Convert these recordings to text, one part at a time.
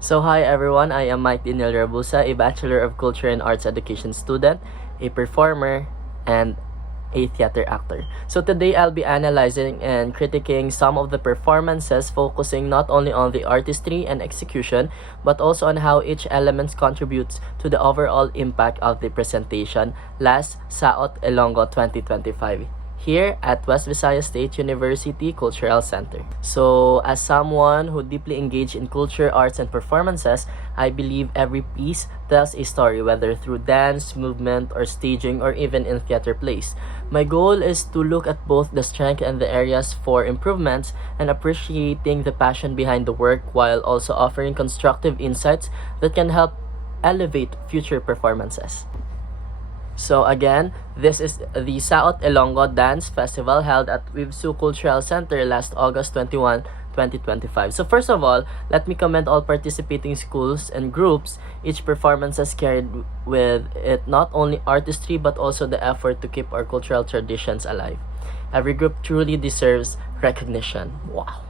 So hi everyone, I am Mike Daniel Rabusa, a Bachelor of Culture and Arts Education student, a performer, and a theater actor. So today I'll be analyzing and critiquing some of the performances, focusing not only on the artistry and execution, but also on how each element contributes to the overall impact of the presentation last Saot Ilonggo 2025 here at West Visayas State University Cultural Center. So, as someone who deeply engaged in culture, arts, and performances, I believe every piece tells a story, whether through dance, movement, or staging, or even in theater plays. My goal is to look at both the strength and the areas for improvements and appreciating the passion behind the work while also offering constructive insights that can help elevate future performances. So again, this is the Saot Ilonggo Dance Festival held at Wibsu Cultural Center last August 21, 2025. So first of all, let me commend all participating schools and groups. Each performance has carried with it not only artistry but also the effort to keep our cultural traditions alive. Every group truly deserves recognition. Wow.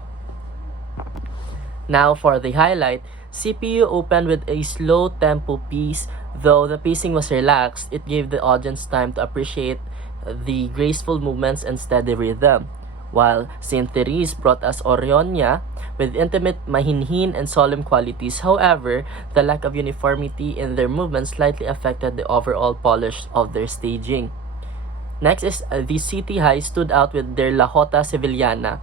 Now for the highlight, CPU opened with a slow tempo piece. Though the pacing was relaxed, it gave the audience time to appreciate the graceful movements and steady rhythm. While Saint Therese brought us Orionia with intimate, mahinhin, and solemn qualities. However, the lack of uniformity in their movements slightly affected the overall polish of their staging. Next is the City High stood out with their La Jota Sevillana.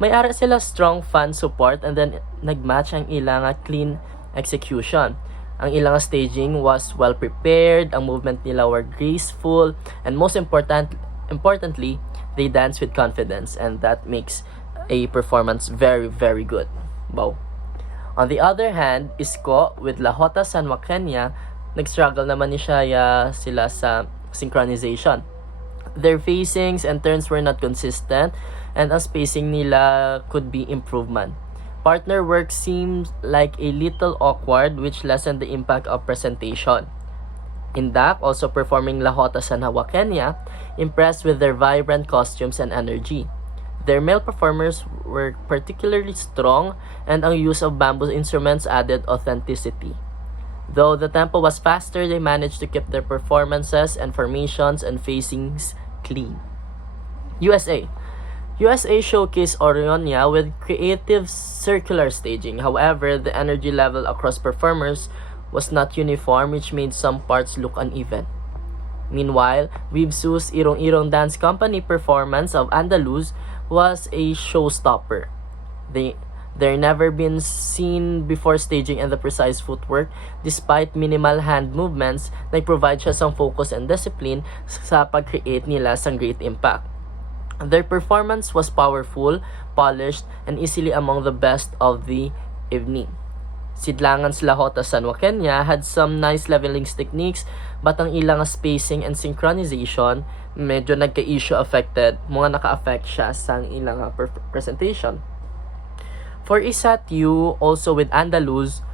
May ara sila strong fan support and then nagmatch ang ilang clean execution. Ang ilang staging was well prepared, ang movement nila were graceful, and most importantly, they dance with confidence, and that makes a performance very, very good. Wow. On the other hand, Isko with La Jota San Joaquina, nag-struggle naman ni Shaya sila sa synchronization. Their facings and turns were not consistent, and ang spacing nila could be improvement. Partner work seems like a little awkward, which lessened the impact of presentation. Indak, also performing La Jota San Joaquina, impressed with their vibrant costumes and energy. Their male performers were particularly strong, and ang use of bamboo instruments added authenticity. Though the tempo was faster, they managed to keep their performances and formations and facings clean. USA showcased Orionia with creative circular staging. However, the energy level across performers was not uniform, which made some parts look uneven. Meanwhile, Wibsu's Irong Irong Dance Company performance of Andaluz was a showstopper. They're never been seen before staging and the precise footwork. Despite minimal hand movements, nag-provide siya some focus and discipline sa pag-create nila sang great impact. Their performance was powerful, polished, and easily among the best of the evening. Sidlangan's La Jota San Joaquina had some nice leveling techniques, but ang ilang spacing and synchronization medyo nagka-issue affected, mga naka-affect siya sa ilang presentation. For Isatyu, also with Andaluz,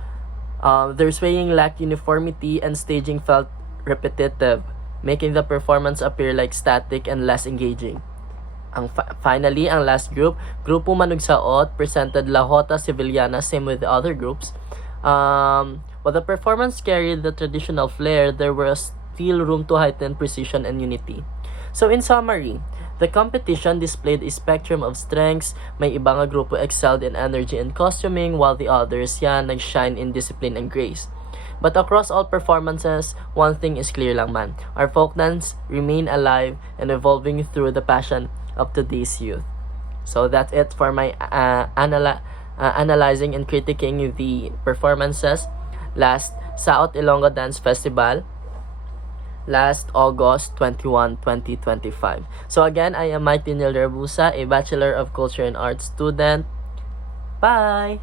their swaying lacked uniformity and staging felt repetitive, making the performance appear like static and less engaging. Finally, ang last group, Grupo Manugsaot, presented La Jota Sevillana, same with the other groups. While the performance carried the traditional flair, there was still room to heighten precision and unity. So in summary, the competition displayed a spectrum of strengths. May ibang grupo excelled in energy and costuming, while the others nag-shine in discipline and grace. But across all performances, one thing is clear lang man. Our folk dance remain alive and evolving through the passion of today's youth. So that's it for my analyzing and critiquing the performances last Saot Ilonggo Dance Festival last August 21, 2025. So again, I am Mike Daniel Rabusa, a Bachelor of Culture and Arts student. Bye!